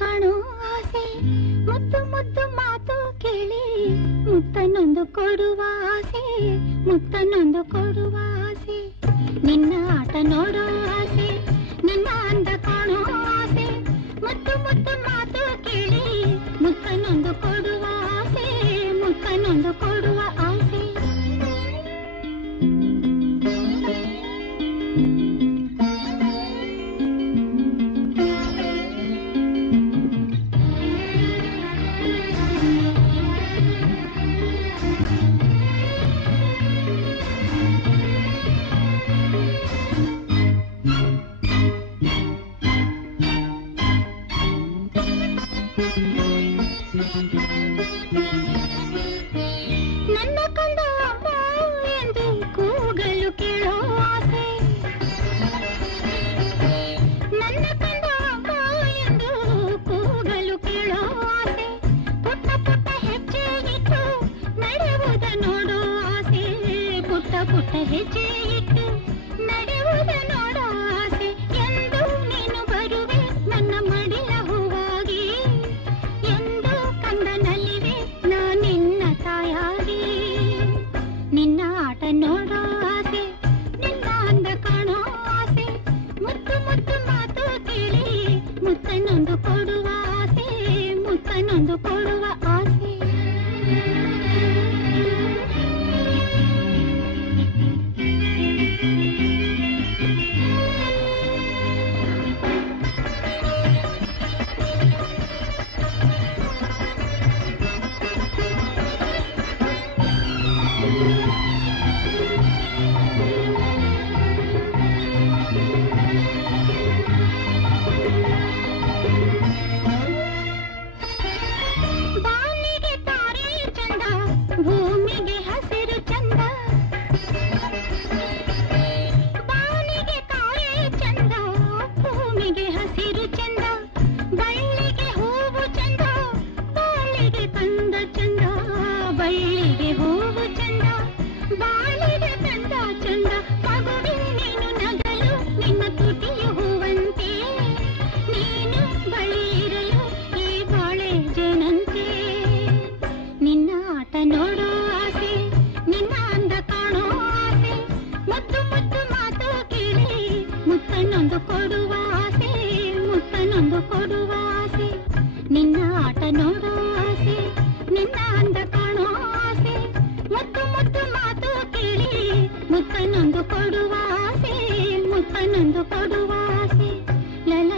ಕಾಣೋ ಆಸೆ, ಮುದ್ದು ಮುದ್ದು ಮಾತು ಕೇಳಿ ಮುತ್ತನೊಂದು ಕೊಡುವ ಆಸೆ, ಮುತ್ತನೊಂದು ಕೊಡುವ ಆಸೆ. ನಿನ್ನ ಆಟ ನೋಡೋ ಆಸೆ, ನಿನ್ನ ಅಂದ ಕಾಣೋ ಆಸೆ, ಮುದ್ದು ಮುದ್ದು ಮಾತು ಕೇಳಿ ಮುತ್ತನೊಂದು ಕೊಡುವ ಆಸೆ, ಮುತ್ತನೊಂದು ಕೊಡುವ ಆಸೆ. ನನ್ನ ಕಂದ ಅಮ್ಮ ಎಂದು ಕೂಗಲು ಕೇಳೋ ಆಸೆ, ನನ್ನ ಕಂದ ಅಮ್ಮ ಎಂದು ಕೂಗಲು ಕೇಳೋ ಆಸೆ. ಪುಟ್ಟ ಪುಟ್ಟ ಹೆಜ್ಜೆ ಇಟ್ಟು ನಡೆಯುವುದ ನೋಡೋ ಆಸೆ, ಪುಟ್ಟ ಪುಟ್ಟ ಹೆಜ್ಜೆ ಇಟ್ಟು ನಡೆಯುವುದ ನೋಡೋ ಆಸೆ. ಎಂದು ನೀನು ಬರುವೆ ನನ್ನ ಮಡಿಲ ಹೂವಾಗಿ, ಎಂದು ಕಂದನಲ್ಲಿವೆ ನಾ ನಿನ್ನ ತಾಯಾಗಿ. ನಿನ್ನ ಆಟ ನೋಡೋ ಆಸೆ, ನಿನ್ನ ಅಂದ ಕಾಣೋ ಆಸೆ, ಮುತ್ತು ಮುತ್ತು ಮಾತು ಕೇಳಿ ಮುತ್ತನೊಂದು ಕೊಡುವ ಆಸೆ, ಮುತ್ತನೊಂದು ಕೊಡುವ ಆಸೆ. ಬಾನಿಗೆ ತಾರೆ ಚಂದ, ಭೂಮಿಗೆ ಹಸಿರು ಚಂದ, ಬಾನಿಗೆ ತಾರೆ ಚಂದ, ಭೂಮಿಗೆ ಹಸಿರು ಚಂದ, ಬಳ್ಳಿಗೆ ಹೂವು ಚಂದ, ಬಾಳಿಗೆ ಕಂದ ಚಂದ, ಬಳ್ಳಿಗೆ ಹೂವು ಚಂದ, ಬಾಳಿಗೆ ಕಂದ ಚಂದ. ಮಗುವೆ ನೀನು ನಗಲು ನಿನ್ನ ತುಟಿಯು ಹೂವಂತೆ, ನೀನು ಬಳಿ ಇರಲು ಈ ಬಾಳೆ ಜೇನಂತೆ. ನಿನ್ನ ಆಟ ನೋಡೋ ಆಸೆ, ನಿನ್ನ ಅಂದ ಕಾಣೋ ಆಸೆ, ಮುದ್ದು ಮುದ್ದು ಮಾತು ಕೇಳಿ ಮುತ್ತನೊಂದು ಕೊಡುವ ಆಸೆ, ಮುತ್ತನೊಂದು ಕೊಡುವ ಆಸೆ. ನಿನ್ನ ಆಟ ನೋಡೋ ಆಸೆ, ನಿನ್ನ ಅಂದ ಕಾಣೋ ಆಸೆ, ಮುದ್ದು ಮುದ್ದು ಮಾತು ಕೇಳಿ ಮುತ್ತನೊಂದು ಕೊಡುವ ಆಸೆ, ಮುತ್ತನೊಂದು ಕೊಡುವ ಆಸೆ. ಲಲ